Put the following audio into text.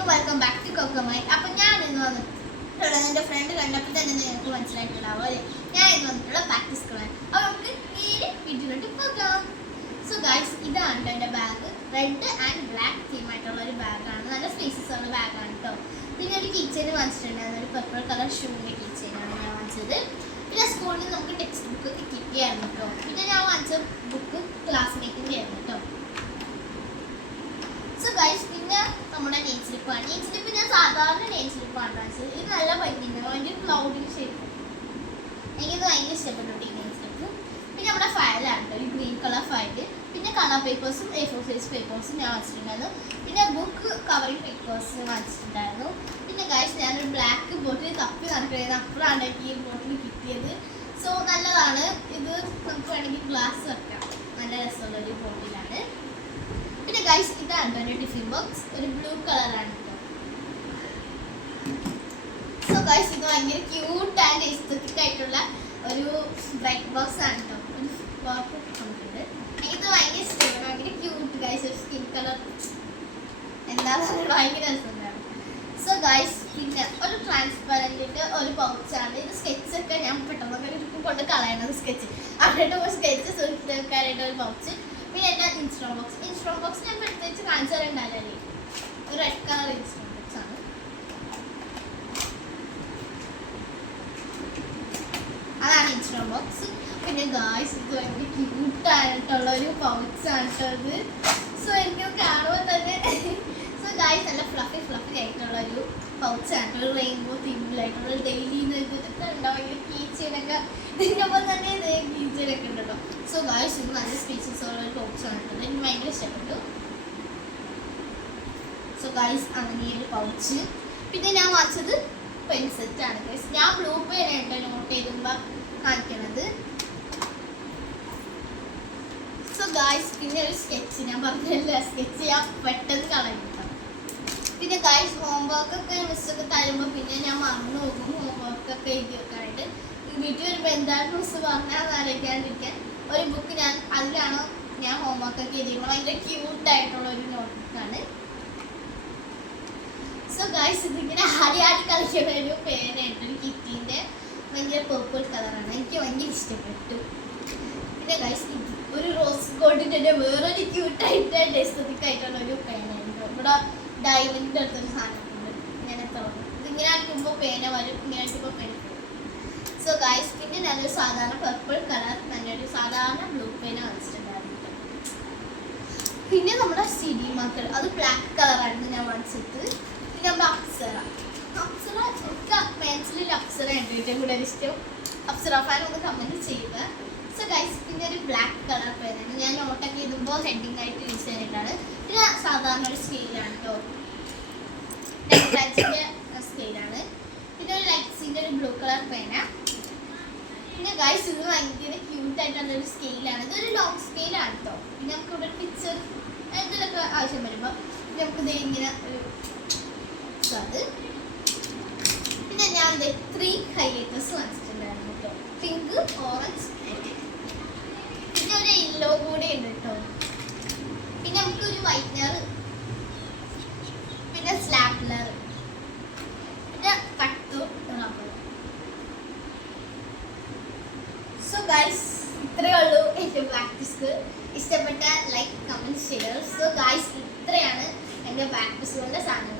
അസ്സലാമലൈക്കും welcome back to കൊക്കമായി. അപ്പം ഞാൻ ഇന്ന് വന്നിട്ടുള്ള എൻ്റെ ഫ്രണ്ട് കണ്ടപ്പോൾ തന്നെ നിങ്ങൾക്ക് മനസ്സിലായിട്ടുണ്ടാവും അല്ലേ, ഞാൻ ഇന്ന് വന്നിട്ടുള്ള പ്രാക്ടീസ് ക്ലാസ്. അപ്പോൾ നമുക്ക് നേരെ വീട്ടിലോട്ട് പോകാം. സോ ഗൈസ്, ഇതാണ് എൻ്റെ ബാഗ്. റെഡ് ആൻഡ് ബ്ലാക്ക് തീമായിട്ടുള്ള ഒരു ബാഗാണ്, നല്ല സ്പേസസ് ഉള്ള ബാഗാണ് കേട്ടോ. പിന്നെ ഒരു കീച്ചെയിൻ വാങ്ങിച്ചിട്ടുണ്ടായിരുന്നു, ഒരു പർപ്പിൾ കളർ ഷൂവിൻ്റെ കീച്ചെയിനാണ് ഞാൻ വാങ്ങിച്ചത്. പിന്നെ സ്കൂളിൽ നമുക്ക് ടെക്സ്റ്റ് ബുക്ക് കിട്ടിയായിരുന്നു കേട്ടോ. പിന്നെ ഞാൻ വാങ്ങിച്ച ബുക്ക് ക്ലാസ്മേറ്റിൻ്റെ ആയിരുന്നു കേട്ടോ. സോ ഗൈസ്, പിന്നെ നമ്മുടെ നെയിം സ്ലിപ്പാണ്. നെയിം സ്ലിപ്പ് ഞാൻ സാധാരണ നെയിം സ്ലിപ്പാണ് വാങ്ങിച്ചത്. ഇത് നല്ല ഭംഗിയുണ്ട്, ഭയങ്കര ക്ലൗഡിന് ഷേപ്പ്. എനിക്കിത് ഭയങ്കര ഇഷ്ടപ്പെട്ടു ഈ നെയിം സ്ലിപ്പ്. പിന്നെ നമ്മുടെ ഫയലാണ് കേട്ടോ, ഒരു ഗ്രീൻ കളർ ഫയല്. പിന്നെ കളർ പേപ്പേഴ്സും A4 സൈസ് പേപ്പേഴ്സും ഞാൻ വാങ്ങിച്ചിട്ടുണ്ടായിരുന്നു. പിന്നെ ബുക്ക് കവറിങ് പേപ്പേഴ്സ് വാങ്ങിച്ചിട്ടുണ്ടായിരുന്നു. പിന്നെ ഗൈസ്, ഞാനൊരു ബ്ലാക്ക് ബോട്ടിൽ തപ്പി നടക്കുന്നത്, അപ്പോഴാണ് എനിക്ക് ഈ ബോട്ടിൽ കിട്ടിയത്. സോ നല്ലതാണ് ഇത്, നമുക്ക് വേണമെങ്കിൽ ഗ്ലാസ് വെക്കാം. നല്ല രസമുള്ളൊരു ബോട്ടിലാണ്. പിന്നെ ഗൈസ്, ഇതാണ് ഒരു ടിഫിൻ ബോക്സ്, ഒരു ബ്ലൂ കളറാണ് കേട്ടോ. സോ ഗൈസ്, ഇത് ഭയങ്കര ക്യൂട്ട് ആൻഡ് എസ്തെറ്റിക് ആയിട്ടുള്ള ഒരു ബ്രൈറ്റ് ബോക്സ് ആണ് കേട്ടോ. ഒരു ബോക്സ് കൊണ്ടിട്ടുണ്ട്, എനിക്കിത് ഭയങ്കര ഇഷ്ടമാണ്. ഭയങ്കര ക്യൂട്ട് ഗൈസ്, ഒരു സ്കിൻ കളർ എന്താ പറയുക, ഭയങ്കര രസമുണ്ടാണ്. സോ ഗൈസ്, പിന്നെ ഒരു ട്രാൻസ്പെറൻറ്റിൻ്റെ ഒരു പൗച്ചാണ് ഇത്. സ്കെച്ചൊക്കെ ഞാൻ പെട്ടെന്നൊക്കെ കൊണ്ട് കളയണത്, സ്കെച്ച് അവിടെ സ്കെച്ച് സൂക്ഷിച്ച് വെക്കാനായിട്ട് ഒരു പൗച്ച്. പിന്നെ എൻ്റെ ഇൻസ്ട്രോ ബോക്സ് ഞാൻ പ്രത്യേകിച്ച് കാണിച്ചു തരണ്ടാലേ, ഒരു റെഡ് കളർ ഇൻസ്ട്രോ ബോക്സ് ആണ്. അതാണ് ഇൻസ്ട്രോ ബോക്സ്. പിന്നെ ഗായ്സ്, ഇത് ഭയങ്കര ക്യൂട്ടായിട്ടുള്ള ഒരു പൗച്ചാണ് കേട്ടത്. സോ എനിക്ക് കാണുമ്പോൾ തന്നെ സോ ഗായ്സ്, നല്ല ഫ്ലഫി ആയിട്ടുള്ള ഒരു പൗച്ചാണ്, ഒരു റെയിൻബോ തീമിലായിട്ടുള്ള ഡെയിലി ഇതൊക്കെ ഉണ്ടാവും. ഭയങ്കര കീച്ചെയിനൊക്കെ ഇതിൻ്റെ ഒപ്പം തന്നെ കീച്ചെയിനൊക്കെ ഉണ്ട് കേട്ടോ. സോ ഗായ്സ്, ഇത് നല്ല സ്പീച്ചസ് ഉള്ള ഒരു പൗച്ചാണ് കേട്ടത്, എനിക്ക് ഭയങ്കര ഇഷ്ടപ്പെട്ടു. സോ ഗായ്സ്, അങ്ങനെ ഒരു പൗച്ച്. പിന്നെ ഞാൻ വാങ്ങിച്ചത് പെൻസെറ്റാണ് ഗൈസ്. ഞാൻ ബ്ലൂ പേനായിട്ട് നോട്ട് ചെയ്തുമ്പോൾ കാണിക്കണത്. സോ ഗായ്സ്, പിന്നെ ഒരു സ്കെച്ച് ഞാൻ പറഞ്ഞില്ല, സ്കെച്ച് ഞാൻ പെട്ടെന്ന് കളയും. പിന്നെ ഗായ്സ്, ഹോംവർക്കൊക്കെ മിസ്സൊക്കെ തരുമ്പോൾ പിന്നെ ഞാൻ മറന്നു പോകും ഹോംവർക്കൊക്കെ എഴുതി വെക്കാനായിട്ട്. വീട്ടിൽ വരുമ്പോൾ എന്താണ് മിസ്സ് പറഞ്ഞാൽ അറിയിക്കാണ്ടിരിക്കാൻ ഒരു ബുക്ക് അതിലാണ് ഞാൻ ഹോംവർക്കൊക്കെ എഴുതിയിട്ടുള്ളത്. ഭയങ്കര ക്യൂട്ടായിട്ടുള്ള ഒരു നോട്ട്ബുക്കാണ്. സോ ഗായ്സ്, ഇതിങ്ങനെ ആടി കളിക്കുന്ന ഒരു പേനായിട്ട്, ഒരു കിറ്റീൻ്റെ ഭയങ്കര പേർപ്പിൾ കളറാണ്, എനിക്ക് ഭയങ്കര ഇഷ്ടപ്പെട്ടു. പിന്നെ ഗായ്സ്, ഒരു റോസ് ഗോൾഡിൻ്റെ വേറൊരു ക്യൂട്ടായിട്ട് എസ്തെറ്റിക് ആയിട്ടുള്ള ഒരു പേനായിരുന്നു. ഇവിടെ ഡയമണ്ടിൻ്റെ അടുത്തൊരു സാധനമുണ്ട്, ഇങ്ങനെ തുറന്നു ഇതിങ്ങനെ ആക്കുമ്പോൾ പേന വരും, ഇങ്ങനെ ആക്കുമ്പോൾ പേന. സോ ഗായ്സ്, പിന്നെ ഞാനൊരു സാധാരണ പർപ്പിൾ കളർ നല്ലൊരു സാധാരണ ബ്ലൂ പേന വാങ്ങിച്ചിട്ടുണ്ടായിരുന്നു. പിന്നെ നമ്മുടെ CD മാർക്കർ, അത് ബ്ലാക്ക് കളറായിരുന്നു ഞാൻ വാങ്ങിച്ചത്. പിന്നെ നമ്മുടെ അപ്സര എനിക്ക് പെൻസിലിൽ അപ്സര ഉണ്ട് ഏറ്റവും കൂടുതൽ ഇഷ്ടം. അപ്സര ഫാൻ ഒന്ന് കമൻറ്റ് ചെയ്യുക. സോ ഗൈസ്, പിന്നെ ഒരു ബ്ലാക്ക് കളർ പേനാണ്, ഞാൻ നോട്ടൊക്കെ എഴുതുമ്പോൾ ഹെഡിങ് ആയിട്ട് യൂസ് ചെയ്യാനായിട്ടാണ്. പിന്നെ സാധാരണ ഒരു സ്കെയിലാണ് കേട്ടോ, ലെക്സിൻ്റെ സ്കെയിലാണ്. പിന്നെ ഒരു ലെക്സിൻ്റെ ഒരു ബ്ലൂ കളർ പേന. പിന്നെ ഗൈസ്, ഇത് ഭയങ്കര ക്യൂട്ടായിട്ടുള്ള ഒരു സ്കെയിലാണ്, ഇതൊരു ലോങ് സ്കെയിലാണ് കേട്ടോ. പിന്നെ നമുക്ക് ഇവിടെ പിക്ചർ എന്തെങ്കിലുമൊക്കെ ആവശ്യം വരുമ്പോൾ നമുക്കിത് ഇങ്ങനെ ഒരു അത്. പിന്നെ ഞാൻ 3 ഹൈലൈറ്റേഴ്സ് വാങ്ങിച്ചിട്ടുണ്ടായിരുന്നു കേട്ടോ, പിങ്ക്, ഓറഞ്ച്, പിന്നെ ഒരു യെല്ലോ കൂടെ ഉണ്ട് കേട്ടോ. പിന്നെ നമുക്കൊരു വൈറ്റ്നർ, പിന്നെ സ്ലാപ്ലർ, പിന്നെ കട്ടു റബ്ബർ. സോ ഗൈസ്, ഇത്രയേ ഉള്ളൂ എൻ്റെ പ്രാക്ടീസ്. ഇഷ്ടപ്പെട്ട like, comment, share. So guys, ഇത്രയാണ് എൻ്റെ പ്രാക്ടീസ് കൊണ്ട് സാധനങ്ങൾ.